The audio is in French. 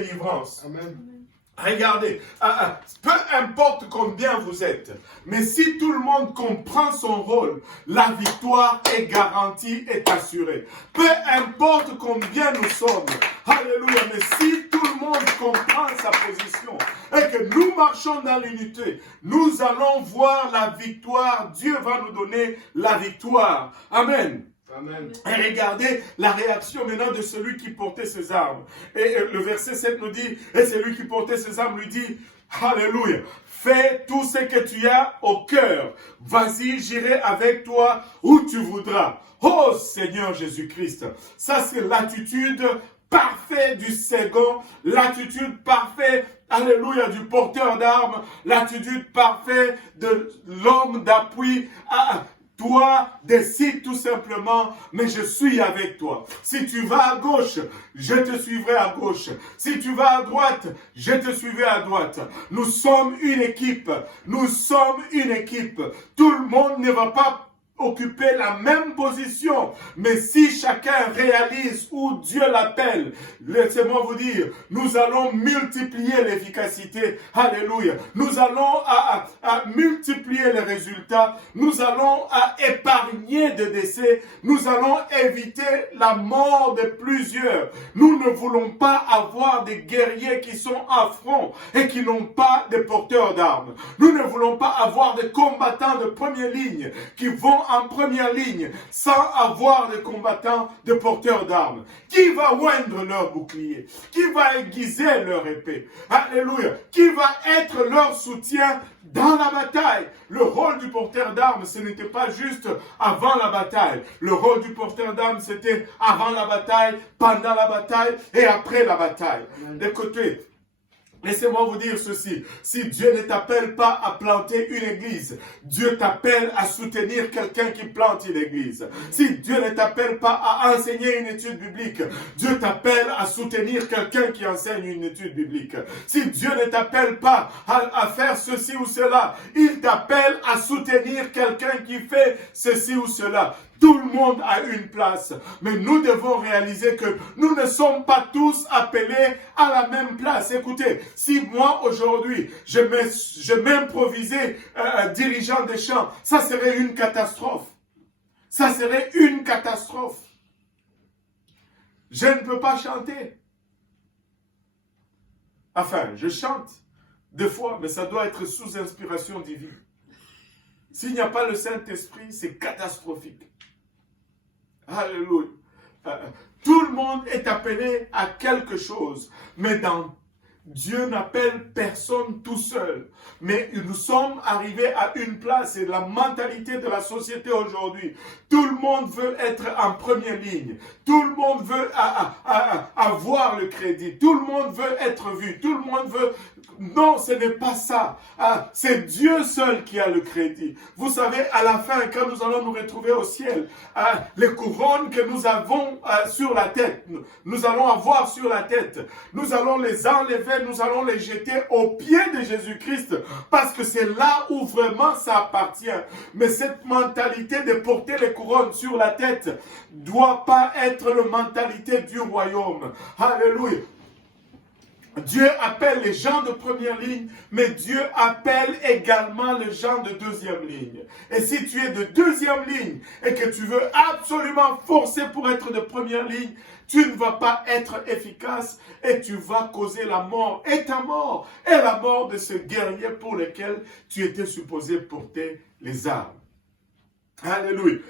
délivrance. Amen. Regardez, peu importe combien vous êtes, mais si tout le monde comprend son rôle, la victoire est garantie, est assurée. Peu importe combien nous sommes, alléluia, mais si tout le monde comprend sa position et que nous marchons dans l'unité, nous allons voir la victoire. Dieu va nous donner la victoire. Amen. Amen. Et regardez la réaction maintenant de celui qui portait ses armes. Et le verset 7 nous dit, et celui qui portait ses armes lui dit, alléluia, fais tout ce que tu as au cœur. Vas-y, j'irai avec toi où tu voudras. Oh Seigneur Jésus-Christ, ça c'est l'attitude parfaite du second, l'attitude parfaite, alléluia, du porteur d'armes, l'attitude parfaite de l'homme d'appui. Toi, décide tout simplement, mais je suis avec toi. Si tu vas à gauche, je te suivrai à gauche. Si tu vas à droite, je te suivrai à droite. Nous sommes une équipe. Nous sommes une équipe. Tout le monde ne va pas occuper la même position. Mais si chacun réalise où Dieu l'appelle, laissez-moi vous dire, nous allons multiplier l'efficacité. Alléluia. Nous allons à multiplier les résultats. Nous allons à épargner de décès. Nous allons éviter la mort de plusieurs. Nous ne voulons pas avoir des guerriers qui sont à front et qui n'ont pas de porteurs d'armes. Nous ne voulons pas avoir des combattants de première ligne qui vont en première ligne sans avoir de combattants, de porteurs d'armes. Qui va oindre leur bouclier? Qui va aiguiser leur épée? Alléluia. Qui va être leur soutien dans la bataille? Le rôle du porteur d'armes, ce n'était pas juste avant la bataille. Le rôle du porteur d'armes, c'était avant la bataille, pendant la bataille et après la bataille. Écoutez, laissez-moi vous dire ceci, si Dieu ne t'appelle pas à planter une église, Dieu t'appelle à soutenir quelqu'un qui plante une église. Si Dieu ne t'appelle pas à enseigner une étude biblique, Dieu t'appelle à soutenir quelqu'un qui enseigne une étude biblique. Si Dieu ne t'appelle pas à faire ceci ou cela, il t'appelle à soutenir quelqu'un qui fait ceci ou cela. Tout le monde a une place, mais nous devons réaliser que nous ne sommes pas tous appelés à la même place. Écoutez, si moi aujourd'hui, je m'improvisais dirigeant des chants, ça serait une catastrophe. Ça serait une catastrophe. Je ne peux pas chanter. Enfin, je chante des fois, mais ça doit être sous inspiration divine. S'il n'y a pas le Saint-Esprit, c'est catastrophique. Alléluia. Tout le monde est appelé à quelque chose, mais Dieu n'appelle personne tout seul. Mais nous sommes arrivés à une place, et la mentalité de la société aujourd'hui. Tout le monde veut être en première ligne. Tout le monde veut avoir le crédit. Tout le monde veut être vu. Tout le monde veut... Non, ce n'est pas ça. C'est Dieu seul qui a le crédit. Vous savez, à la fin, quand nous allons nous retrouver au ciel, les couronnes que nous avons sur la tête, nous allons avoir sur la tête, nous allons les enlever, nous allons les jeter aux pieds de Jésus-Christ, parce que c'est là où vraiment ça appartient. Mais cette mentalité de porter les couronnes sur la tête doit pas être la mentalité du royaume. Alléluia. Dieu appelle les gens de première ligne, mais Dieu appelle également les gens de deuxième ligne. Et si tu es de deuxième ligne et que tu veux absolument forcer pour être de première ligne, tu ne vas pas être efficace et tu vas causer la mort et ta mort et la mort de ce guerrier pour lequel tu étais supposé porter les armes. Alléluia.